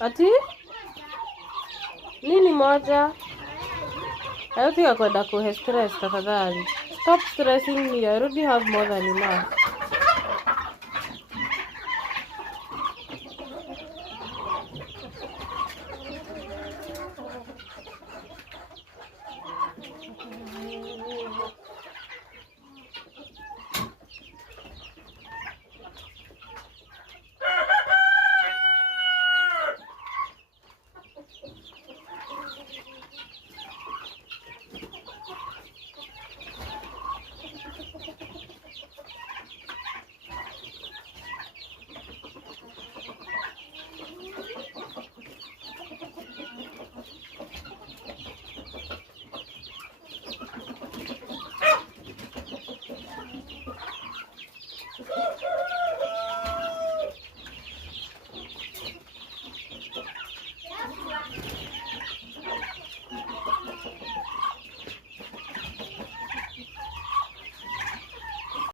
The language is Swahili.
Ati? Nini moja? Hayati kwenda kuhe stress tafadhali. Stop stressing me. I already have more than enough.